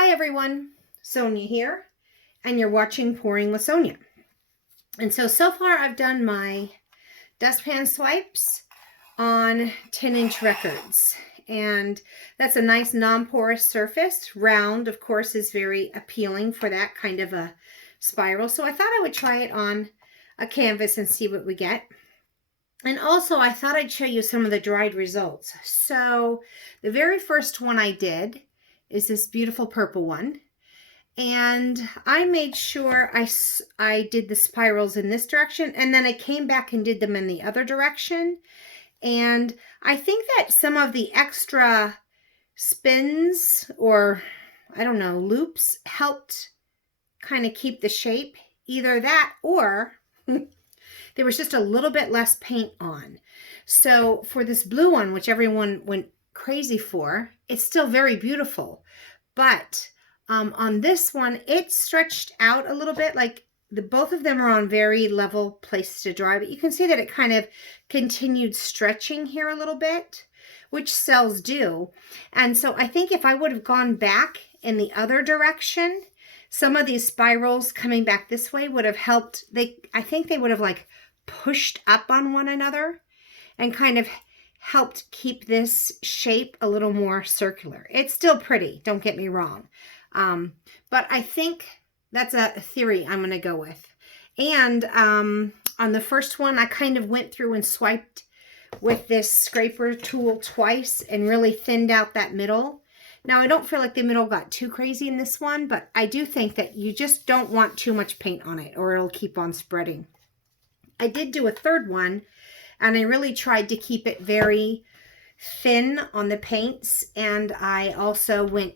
Hi everyone, Sonja here, and you're watching Pouring with Sonja. And so far I've done my dustpan swipes on 10-inch records. And that's a nice non-porous surface. Round, of course, is very appealing for that kind of a spiral. So I thought I would try it on a canvas and see what we get. And also I thought I'd show you some of the dried results. So the very first one I did is this beautiful purple one. And I made sure I did the spirals in this direction, and then I came back and did them in the other direction. And I think that some of the extra spins, or I don't know, loops, helped kind of keep the shape. Either that or there was just a little bit less paint on. So for this blue one, which everyone went crazy for, it's still very beautiful. But on this one, it stretched out a little bit. Like both of them are on very level places to dry, but you can see that it kind of continued stretching here a little bit, which cells do. And so I think if I would have gone back in the other direction, some of these spirals coming back this way would have helped. I think they would have like pushed up on one another and kind of helped keep this shape a little more circular. It's still pretty, don't get me wrong. But I think that's a theory I'm going to go with. And on the first one, I kind of went through and swiped with this scraper tool twice and really thinned out that middle. Now, I don't feel like the middle got too crazy in this one, but I do think that you just don't want too much paint on it or it'll keep on spreading. I did do a third one, and I really tried to keep it very thin on the paints. And I also went,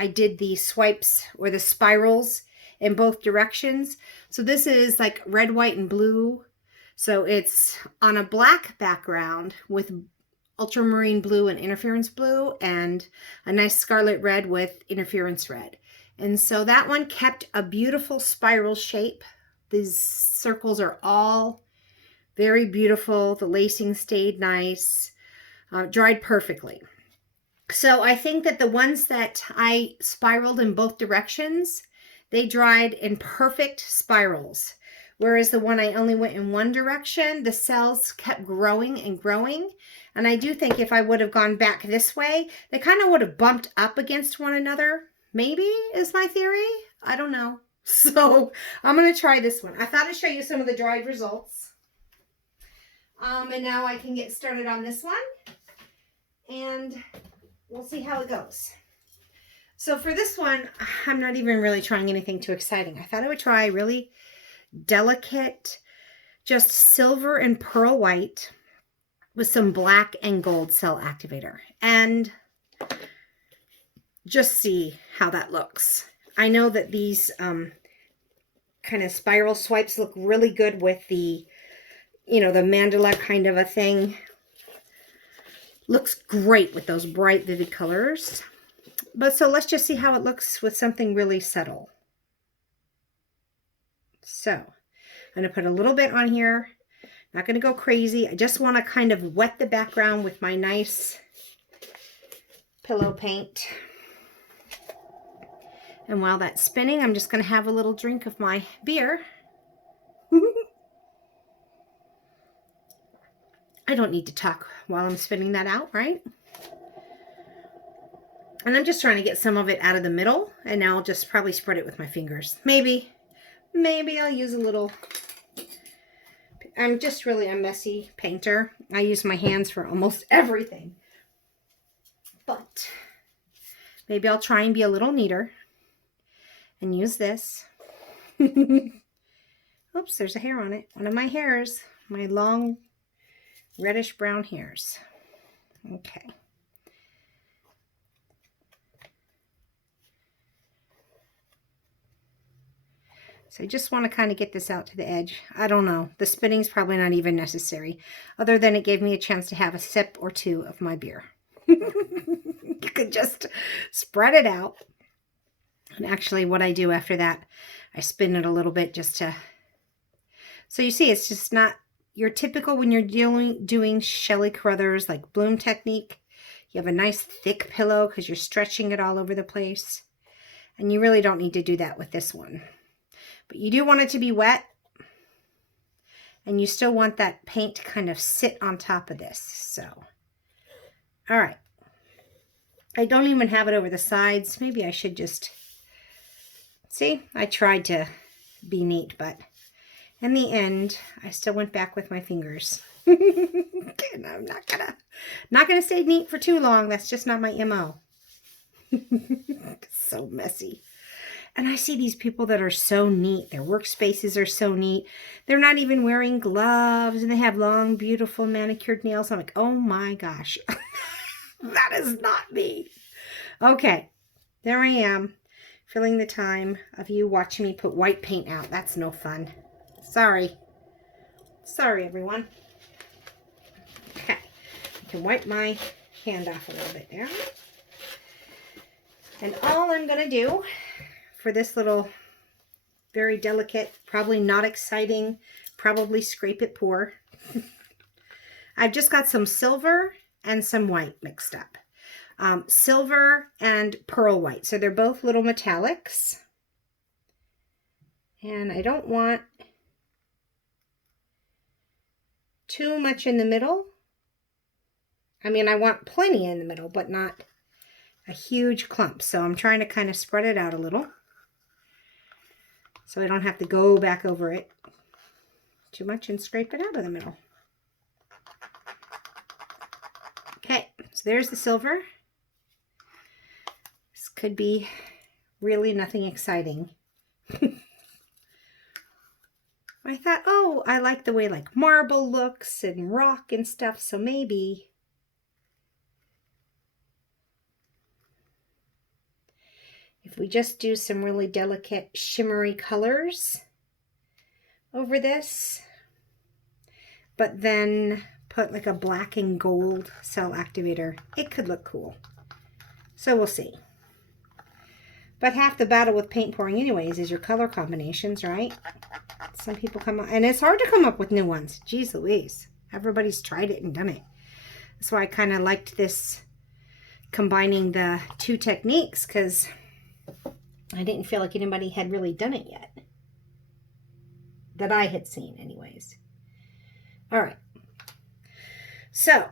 I did the swipes or the spirals in both directions. So this is like red, white, and blue. So it's on a black background with ultramarine blue and interference blue, and a nice scarlet red with interference red. And so that one kept a beautiful spiral shape. These circles are all very beautiful. The lacing stayed nice, dried perfectly. So I think that the ones that I spiraled in both directions, they dried in perfect spirals. Whereas the one I only went in one direction, the cells kept growing and growing. And I do think if I would have gone back this way, they kind of would have bumped up against one another. Maybe is my theory. I don't know. So I'm going to try this one. I thought I'd show you some of the dried results. And now I can get started on this one. And we'll see how it goes. So for this one, I'm not even really trying anything too exciting. I thought I would try really delicate, just silver and pearl white with some black and gold cell activator. And just see how that looks. I know that these kind of spiral swipes look really good with the, you know, the mandala kind of a thing. Looks great with those bright, vivid colors. But so let's just see how it looks with something really subtle. So I'm going to put a little bit on here. Not going to go crazy. I just want to kind of wet the background with my nice pillow paint. And while that's spinning, I'm just going to have a little drink of my beer. I don't need to talk while I'm spinning that out, right? And I'm just trying to get some of it out of the middle. And now I'll just probably spread it with my fingers. Maybe I'll use a little. I'm just really a messy painter. I use my hands for almost everything. But maybe I'll try and be a little neater and use this. Oops, there's a hair on it. One of my hairs, my long reddish brown hairs. Okay. So I just want to kind of get this out to the edge. I don't know. The spinning's probably not even necessary, other than it gave me a chance to have a sip or two of my beer. You could just spread it out. And actually what I do after that, I spin it a little bit just to... So you see, it's just not your typical when you're doing Shelee Carruthers, like bloom technique. You have a nice thick pillow because you're stretching it all over the place. And you really don't need to do that with this one. But you do want it to be wet. And you still want that paint to kind of sit on top of this. So, all right. I don't even have it over the sides. Maybe I should just... See, I tried to be neat, but in the end, I still went back with my fingers. And I'm not gonna stay neat for too long. That's just not my MO. So messy. And I see these people that are so neat. Their workspaces are so neat. They're not even wearing gloves, and they have long, beautiful manicured nails. I'm like, oh my gosh, that is not me. Okay, there I am. Filling the time of you watching me put white paint out. That's no fun. Sorry. Sorry, everyone. Okay. I can wipe my hand off a little bit there. And all I'm going to do for this little very delicate, probably not exciting, probably scrape it pour, I've just got some silver and some white mixed up. Silver and pearl white. So they're both little metallics. And I don't want too much in the middle. I mean, I want plenty in the middle, but not a huge clump. So I'm trying to kind of spread it out a little, so I don't have to go back over it too much and scrape it out of the middle. Okay, so there's the silver. This could be really nothing exciting. I thought, oh, I like the way like marble looks and rock and stuff, so maybe if we just do some really delicate shimmery colors over this, but then put like a black and gold cell activator, it could look cool. So we'll see. But half the battle with paint pouring anyways is your color combinations, right? Some people come up, and it's hard to come up with new ones. Jeez Louise. Everybody's tried it and done it. That's why I kind of liked this, combining the two techniques, because I didn't feel like anybody had really done it yet. That I had seen anyways. All right. So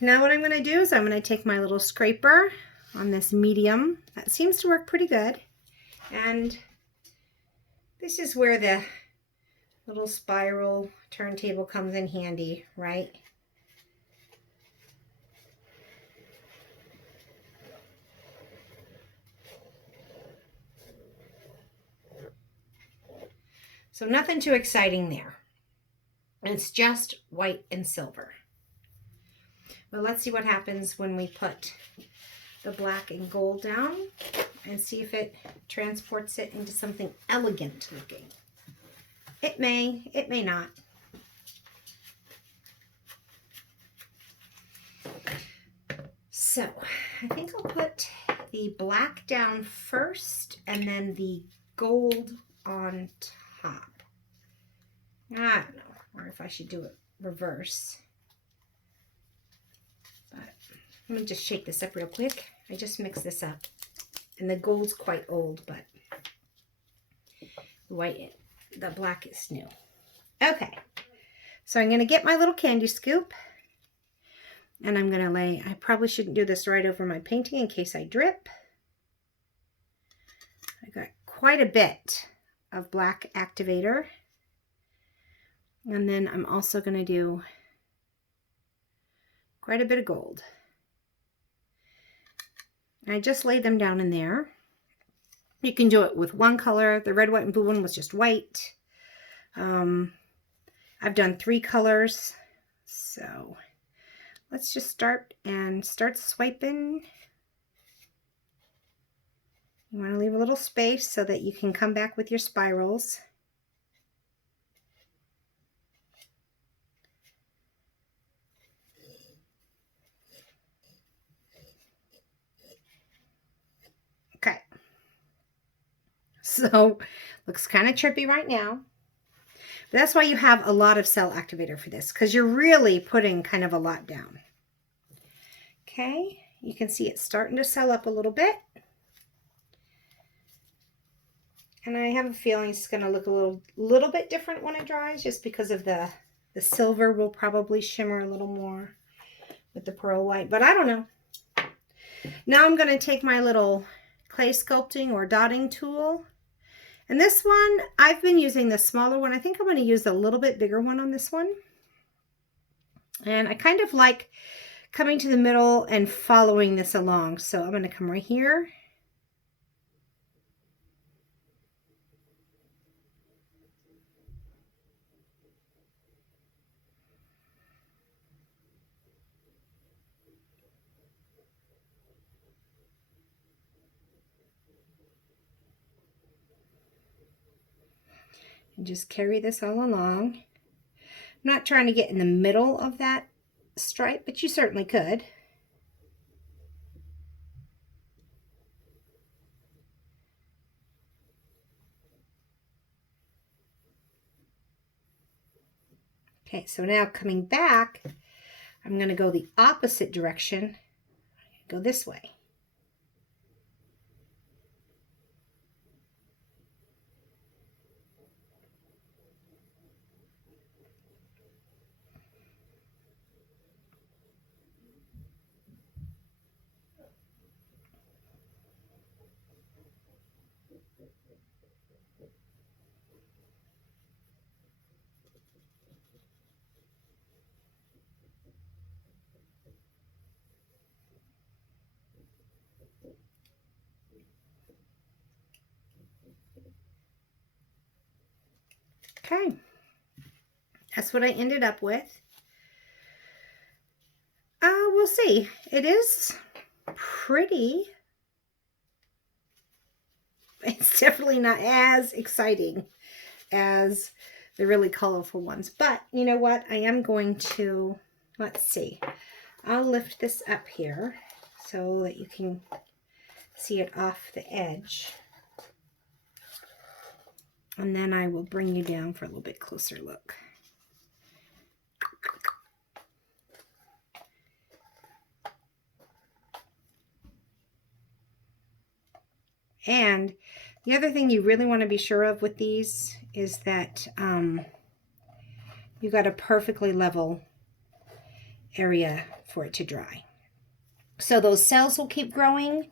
now what I'm going to do is I'm going to take my little scraper on this medium. That seems to work pretty good. And this is where the little spiral turntable comes in handy, right? So nothing too exciting there. It's just white and silver. Well, let's see what happens when we put the black and gold down and see if it transports it into something elegant looking. It may not. So I think I'll put the black down first and then the gold on top. I don't know, or if I should do it reverse. But let me just shake this up real quick. I just mixed this up. And the gold's quite old, but the black is new. Okay, so I'm going to get my little candy scoop. And I'm going to lay, I probably shouldn't do this right over my painting in case I drip. I got quite a bit of black activator. And then I'm also going to do quite a bit of gold. And I just laid them down in there. You can do it with one color. The red, white, and blue one was just white. I've done 3 colors. So let's just start swiping. You want to leave a little space so that you can come back with your spirals. Okay. So looks kind of trippy right now. But that's why you have a lot of cell activator for this, because you're really putting kind of a lot down. Okay, You can see it's starting to swell up a little bit. And I have a feeling it's going to look a little bit different when it dries, just because of the silver will probably shimmer a little more with the pearl white, but I don't know. Now I'm going to take my little clay sculpting or dotting tool. And this one, I've been using the smaller one. I think I'm going to use a little bit bigger one on this one. And I kind of like coming to the middle and following this along. So I'm going to come right here. And just carry this all along. I'm not trying to get in the middle of that stripe, but you certainly could. Okay, so now coming back, I'm going to go the opposite direction. Go this way. Okay, that's what I ended up with. We'll see. It is pretty. It's definitely not as exciting as the really colorful ones. But you know what? I am going to, let's see. I'll lift this up here so that you can see it off the edge. And then I will bring you down for a little bit closer look. And the other thing you really want to be sure of with these is that you got a perfectly level area for it to dry. So those cells will keep growing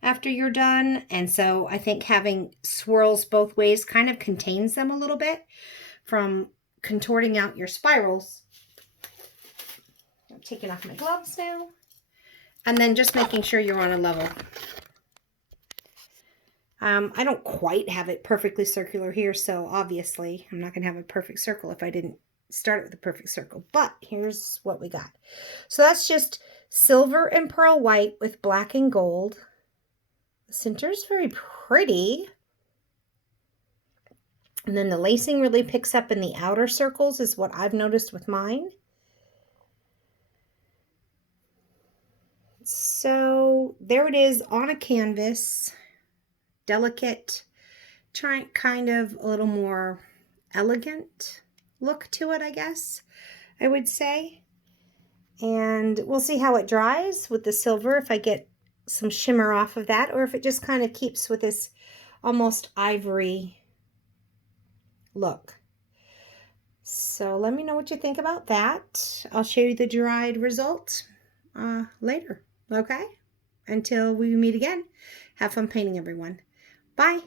after you're done. And so I think having swirls both ways kind of contains them a little bit from contorting out your spirals. I'm taking off my gloves now. And then just making sure you're on a level. I don't quite have it perfectly circular here, so obviously I'm not going to have a perfect circle if I didn't start it with a perfect circle. But here's what we got. So that's just silver and pearl white with black and gold. The center is very pretty. And then the lacing really picks up in the outer circles is what I've noticed with mine. So there it is on a canvas. Delicate, kind of a little more elegant look to it, I guess I would say. And we'll see how it dries with the silver, if I get some shimmer off of that, or if it just kind of keeps with this almost ivory look. So let me know what you think about that. I'll show you the dried result later, okay? Until we meet again, have fun painting, everyone. Bye.